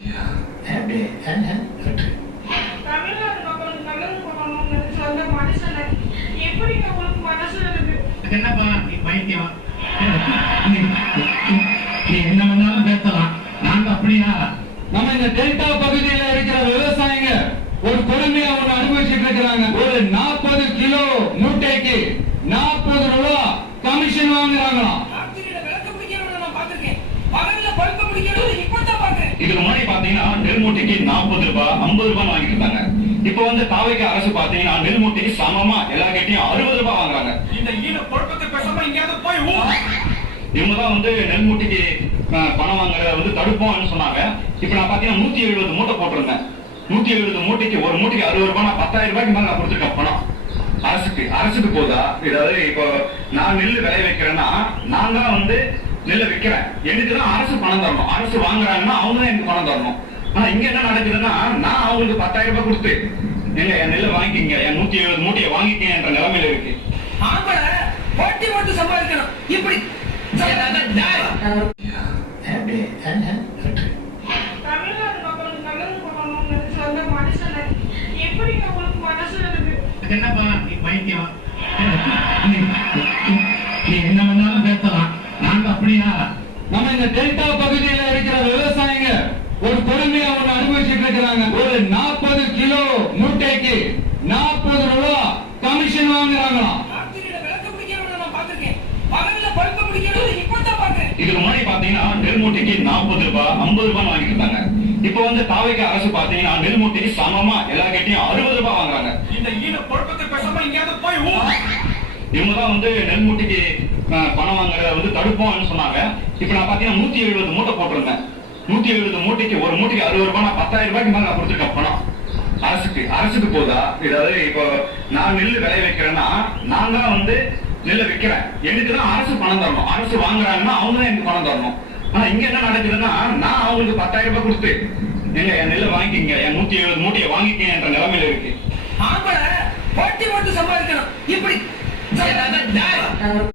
Happy and happy. Tamil Nadu மக்களுக்கு நல்லது பண்ணணும்னு சொல்ல மனுஷன் எப்படி உங்களுக்கு மனசு இருக்கு? என்னப்பா நீ பைத்தியம்? நீ என்ன வேணாலும் பேசலாம், நாங்க அப்படியா? நம்ம இந்த டெல்டா பகுதியில இருக்கிற விவசாயிங்க ஒரு கொடுமையை அவங்க அனுபவிச்சுட்டு இருக்கிறாங்க. ஒரு 40 கிலோ மூட்டைக்கு 40 ரூபாய் கமிஷன் வாங்குறாங்களாம். இதுக்கு முன்னாடி பாத்தீங்கன்னா நெல் மூட்டைக்கு 40 ரூபாய் 50 ரூபாய் வாங்கிட்டு இருந்தாங்க. இப்ப வந்து தாவைக்கு அரசு பாத்தீங்கன்னா நெல் மூட்டைக்கு சமமா எல்லா கிட்டையும் 60 ரூபாய் வாங்குறாங்க. இந்த ஈன பொறுப்பத்தை பேசாம எங்கேயாவது போய் இவங்கதான் வந்து நெல் மூட்டைக்கு பணம் வாங்குறத வந்து தடுப்போம்னு சொன்னாங்க. இப்ப நான் பாத்தீங்கன்னா 170 மூட்டை போட்டிருந்தேன். 170 மூட்டைக்கு ஒரு மூட்டைக்கு 60 ரூபாய், நான் 10,000 ரூபாய்க்கு மேல நான் கொடுத்துருக்கேன் பணம் அரசுக்கு போதா? இதாவது இப்போ நான் நெல் விளை வைக்கிறேன்னா நான் தான் வந்து நெல்லை விற்கிறேன், எனக்கு தான் அரசு பணம் தரணும். அரசு வாங்குறாங்கன்னா அவங்க தான் எனக்கு பணம் தரணும். ஆனா இங்க என்ன நடக்குதுன்னா நான் அவங்களுக்கு 10,000 ரூபாய் கொடுத்து என் நெல்லை வாங்கிக்கிங்க, என் 170 மூட்டையை வாங்கிக்க என்ற நிலைமையில இருக்கு. போட்டி போட்டு சம்பாதிக்கணும். இப்படி Happy and happy. தமிழ்நாடு மக்களுக்கு நல்லது பண்ணணும்னு சொல்ல மனுஷன் எப்படி உங்களுக்கு மனசு இருக்கு? என்னப்பா நீ பைத்தியம்? நீ என்ன வேணாலும் பேசலாம், நாங்க அப்படியா? நம்ம இந்த டெல்டா பகுதியில இருக்கிற விவசாயிங்க ஒரு கொடுமையை அவங்க அனுபவிச்சுட்டு இருக்கிறாங்க. ஒரு 40 கிலோ மூட்டைக்கு 40 ரூபாய் கமிஷன் வாங்குறாங்களாம். இதுக்கு முன்னாடி பாத்தீங்கன்னா நெல் மூட்டைக்கு 40 ரூபாய் 50 ரூபாய் வாங்கிட்டு இருந்தாங்க. இப்ப வந்து தாவைக்கு அரசு பாத்தீங்கன்னா நெல் மூட்டைக்கு சமமா எல்லா கிட்டையும் 60 ரூபாய் வாங்குறாங்க. இந்த ஈன பொறுப்பத்தை பேசாம எங்கேயாவது போய் இவங்கதான் வந்து நெல் மூட்டைக்கு பணம் வாங்குறத வந்து தடுப்போம்னு சொன்னாங்க. இப்ப நான் பாத்தீங்கன்னா 170 மூட்டை போட்டிருந்தேன். 170 மூட்டைக்கு ஒரு மூட்டைக்கு 60 ரூபாய், நான் 10,000 ரூபாய்க்கு மேல நான் கொடுத்துருக்கேன் பணம் அரசுக்கு போதா? இதாவது இப்போ நான் நெல் விளை வைக்கிறேன்னா நான் தான் வந்து நெல்லை விற்கிறேன், எனக்கு தான் அரசு பணம் தரணும். அரசு வாங்குறாங்கன்னா அவங்க தான் எனக்கு பணம் தரணும். ஆனா இங்க என்ன நடக்குதுன்னா நான் அவங்களுக்கு 10,000 ரூபாய் கொடுத்து என் நெல்லை வாங்கிக்கிங்க, என் 170 மூட்டையை வாங்கிக்க என்ற நிலைமையில இருக்கு. போட்டி போட்டு சம்பாதிக்கணும். இப்படி